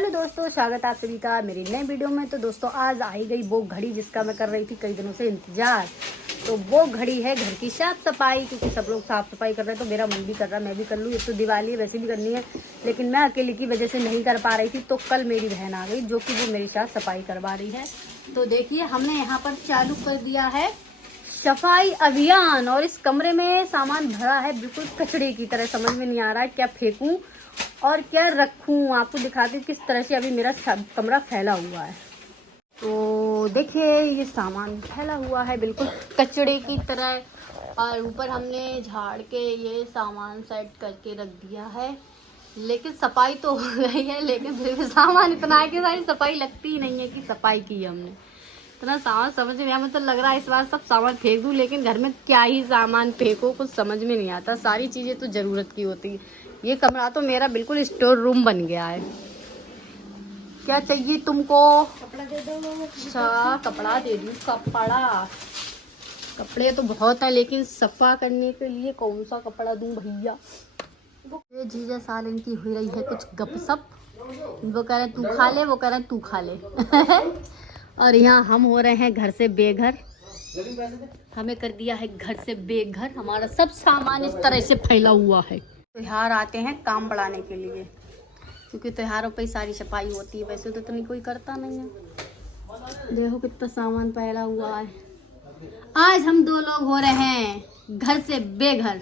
Hello दोस्तों, स्वागत है आप सभी का मेरी नए वीडियो में। तो दोस्तों आज आई गई वो घड़ी जिसका मैं कर रही थी कई दिनों से इंतजार। तो वो घड़ी है घर की साफ सफाई, क्योंकि सब लोग साफ सफाई कर रहे हैं तो मेरा मन भी कर रहा है मैं भी कर लूँ। एक तो दिवाली है, वैसे भी करनी है, लेकिन मैं अकेले की वजह से नहीं कर पा रही थी। तो कल मेरी बहन आ गई जो कि वो मेरे साथ सफाई करवा रही है। तो देखिए हमने यहाँ पर चालू कर दिया है सफाई अभियान, और इस कमरे में सामान भरा है बिल्कुल कचड़े की तरह। समझ में नहीं आ रहा है क्या फेंकूं और क्या रखूं। आपको दिखाती हूँ किस तरह से अभी मेरा कमरा फैला हुआ है। तो देखिए ये सामान फैला हुआ है बिल्कुल कचड़े की तरह, और ऊपर हमने झाड़ के ये सामान सेट करके रख दिया है। लेकिन सफाई तो हो गई है, लेकिन फिर भी सामान इतना है कि सारी सफाई लगती ही नहीं है कि सफाई की हमने। इतना सामान समझ में नहीं आया, मुझे तो लग रहा है इस बार सब सामान फेंक दूं, लेकिन घर में क्या ही सामान फेंको कुछ समझ में नहीं आता। सारी चीजें तो जरूरत की होती है। ये कमरा तो मेरा बिल्कुल स्टोर रूम बन गया है। क्या चाहिए तुमको? कपड़ा दे दो। अच्छा कपड़ा दे दूं? कपड़े तो बहुत है, लेकिन सफा करने के लिए कौन सा कपड़ा दूं भैया? ये जीजा साल इनकी हुई रही है कुछ गपशप। वो कह रहे तू खा ले, वो कह रहे तू खा ले। और यहाँ हम हो रहे हैं घर से बेघर। हमें कर दिया है घर से बेघर। हमारा सब सामान इस तरह से फैला हुआ है। त्योहार आते हैं काम बढ़ाने के लिए, क्योंकि त्योहारों पे ही सारी सफाई होती है। वैसे तो इतनी कोई करता नहीं है। देखो कितना सामान फैला हुआ है। आज हम दो लोग हो रहे हैं घर से बेघर।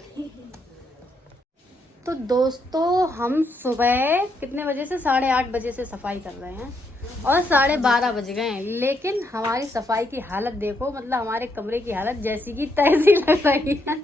तो दोस्तों हम सुबह कितने बजे से 8:30 बजे से सफाई कर रहे हैं और 12:30 बज गए हैं, लेकिन हमारी सफाई की हालत देखो। मतलब हमारे कमरे की हालत जैसी की तैसी लग रही है।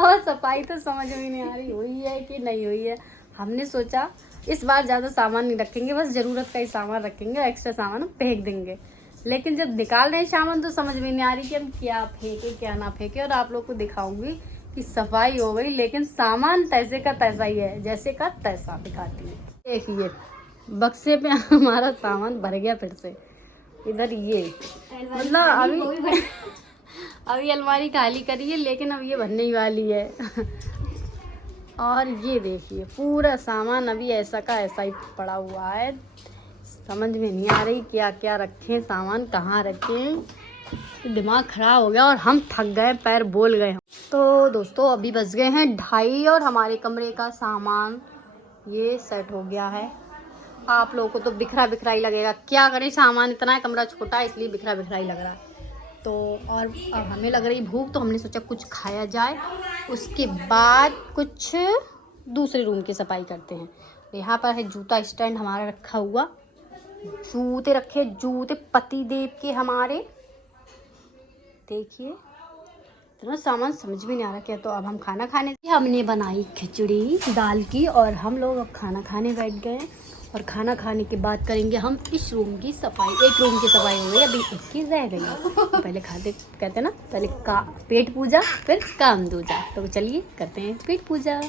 और सफाई तो समझ में नहीं आ रही हुई है कि नहीं हुई है। हमने सोचा इस बार ज्यादा सामान नहीं रखेंगे, बस जरूरत का ही सामान रखेंगे, एक्स्ट्रा सामान हम फेंक देंगे। लेकिन जब निकाल रहे हैं सामान तो समझ में नहीं आ रही कि हम क्या फेंके क्या ना फेंके। और आप लोग को दिखाऊंगी कि सफाई हो गई, लेकिन सामान तैसे का तैसा ही है, जैसे का तैसा दिखाती है। देखिए बक्से पे हमारा सामान भर गया फिर से। इधर ये मतलब अभी अलमारी खाली करी है, लेकिन अब ये भरने ही वाली है। और ये देखिए पूरा सामान अभी ऐसा का ऐसा ही पड़ा हुआ है। समझ में नहीं आ रही क्या क्या रखें, सामान कहाँ रखें। दिमाग खराब हो गया और हम थक गए, पैर बोल गए। तो दोस्तों अभी बज गए हैं 2:30 और हमारे कमरे का सामान ये सेट हो गया है। आप लोगों को तो बिखरा बिखरा ही लगेगा, क्या करें सामान इतना है, कमरा छोटा है इसलिए बिखरा बिखरा ही लग रहा है। तो और अब हमें लग रही भूख, तो हमने सोचा कुछ खाया जाए, उसके बाद कुछ दूसरे रूम की सफाई करते हैं। यहाँ पर है जूता स्टैंड हमारा रखा हुआ, जूते रखे, जूते पति देव के हमारे। देखिए इतना सामान समझ में नहीं आ रहा क्या। तो अब हम खाना खाने, हमने बनाई खिचड़ी दाल की और हम लोग अब खाना खाने बैठ गए। और खाना खाने के बाद करेंगे हम इस रूम की सफाई। एक रूम की सफाई हो गई, अभी एक की रह गई है। तो पहले खाते कहते ना, पहले का पेट पूजा फिर काम दूजा। तो चलिए करते हैं पेट पूजा।